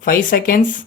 5 seconds.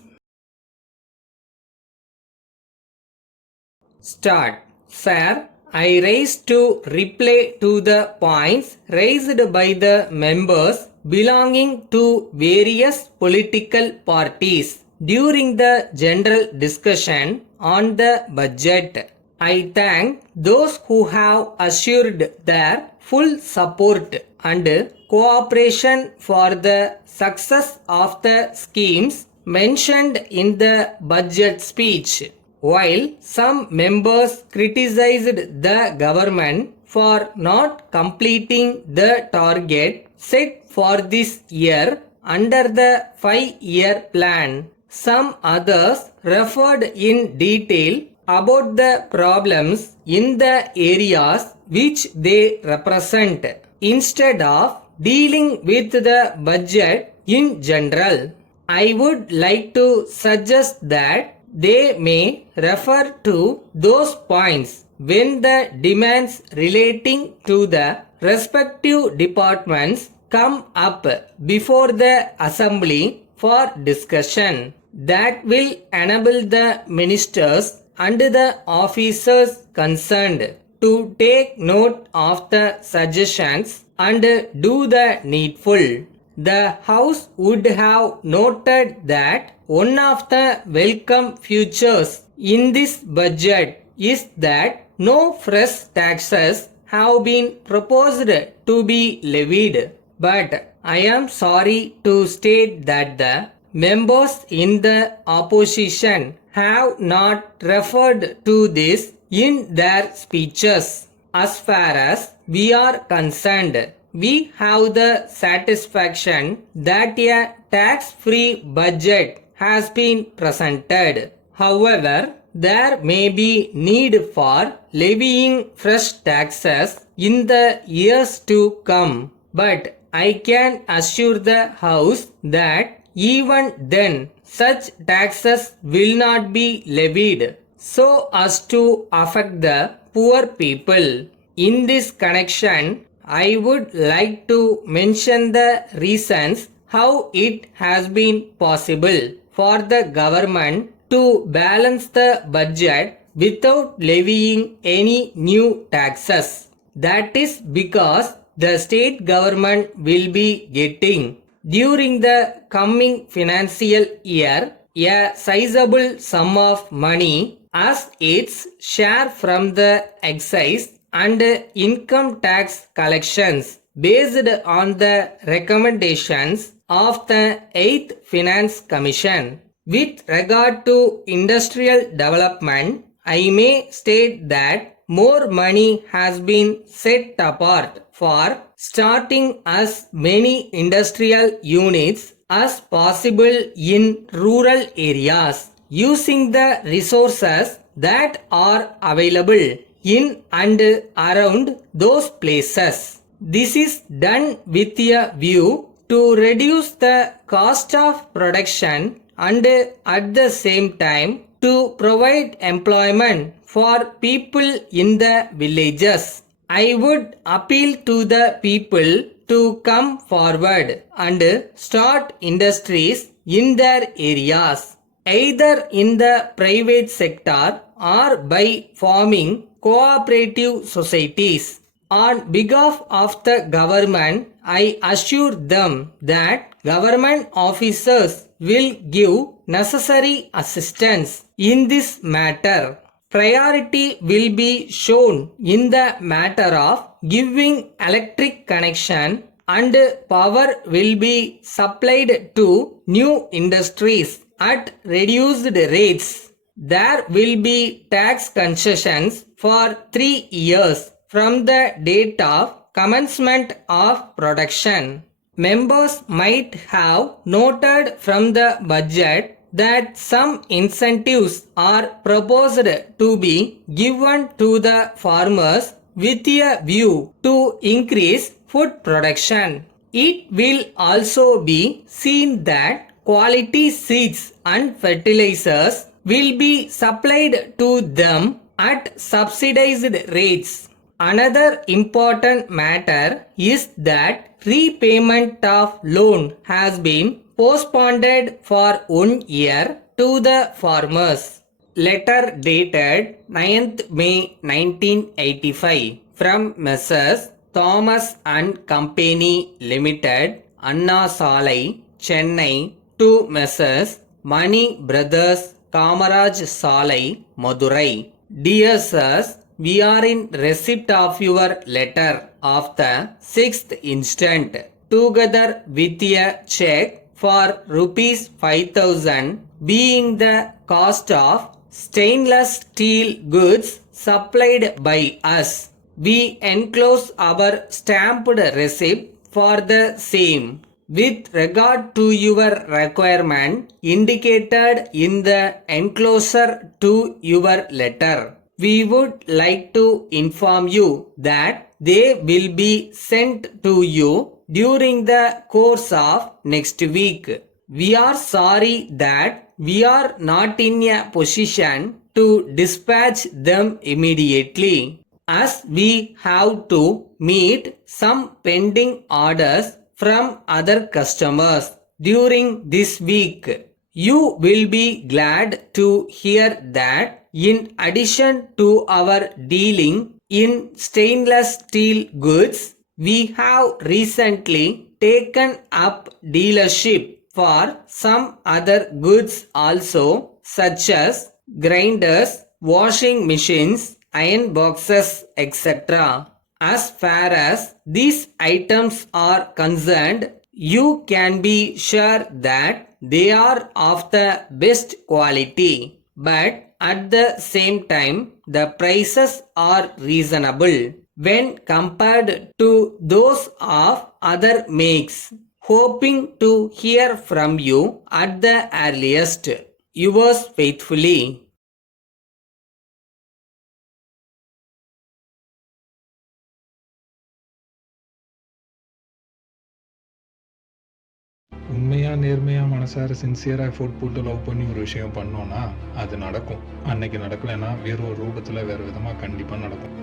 Start. Sir, I raise to reply to the points raised by the members belonging to various political parties during the general discussion on the budget. I thank those who have assured their full support and cooperation for the success of the schemes mentioned in the budget speech. While some members criticized the government for not completing the target set for this year under the 5-year plan, some others referred in detail about the problems in the areas which they represent instead of dealing with the budget in general. I would like to suggest that they may refer to those points when the demands relating to the respective departments come up before the assembly for discussion. That will enable the ministers and the officers concerned to take note of the suggestions and do the needful. The House would have noted that one of the welcome features in this budget is that no fresh taxes have been proposed to be levied. But I am sorry to state that the members in the opposition have not referred to this in their speeches. As far as we are concerned, we have the satisfaction that a tax-free budget has been presented. However, there may be need for levying fresh taxes in the years to come. But I can assure the House that even then such taxes will not be levied so as to affect the poor people. In this connection, I would like to mention the reasons how it has been possible for the government to balance the budget without levying any new taxes. That is because the state government will be getting during the coming financial year a sizable sum of money as its share from the excise and income tax collections based on the recommendations of the 8th Finance Commission. With regard to industrial development, I may state that more money has been set apart for starting as many industrial units as possible in rural areas using the resources that are available in and around those places. This is done with a view to reduce the cost of production and at the same time to provide employment for people in the villages. I would appeal to the people to come forward and start industries in their areas, either in the private sector or by forming cooperative societies. On behalf of the government, I assure them that government officers will give necessary assistance in this matter. Priority will be shown in the matter of giving electric connection and power will be supplied to new industries at reduced rates. There will be tax concessions for 3 years from the date of commencement of production. Members might have noted from the budget that some incentives are proposed to be given to the farmers with a view to increase food production. It will also be seen that quality seeds and fertilizers will be supplied to them at subsidized rates. Another important matter is that repayment of loan has been postponed for 1 year to the farmers. Letter dated 9th May 1985 from Messrs. Thomas and Company Limited, Anna Salai, Chennai to Messrs. Money Brothers, Kamaraj Salai, Madurai. Dear sirs, we are in receipt of your letter of the 6th instant, together with a check for rupees 5,000 being the cost of stainless steel goods supplied by us. We enclose our stamped receipt for the same. With regard to your requirement indicated in the enclosure to your letter, we would like to inform you that they will be sent to you during the course of next week. We are sorry that we are not in a position to dispatch them immediately, as we have to meet some pending orders from other customers during this week. You will be glad to hear that in addition to our dealing in stainless steel goods, we have recently taken up dealership for some other goods also, such as grinders, washing machines, iron boxes, etc. As far as these items are concerned, you can be sure that they are of the best quality, but at the same time the prices are reasonable when compared to those of other makes. Hoping to hear from you at the earliest. Yours faithfully. உண்மையாக நேர்மையாக மனசார சின்சியராக effort போட்டு love பண்ணி ஒரு விஷயம் பண்ணோன்னா அது நடக்கும். அன்னைக்கு நடக்கலைன்னா வேறு ஒரு ரூபத்தில் வேறு விதமாக கண்டிப்பாக நடக்கும்.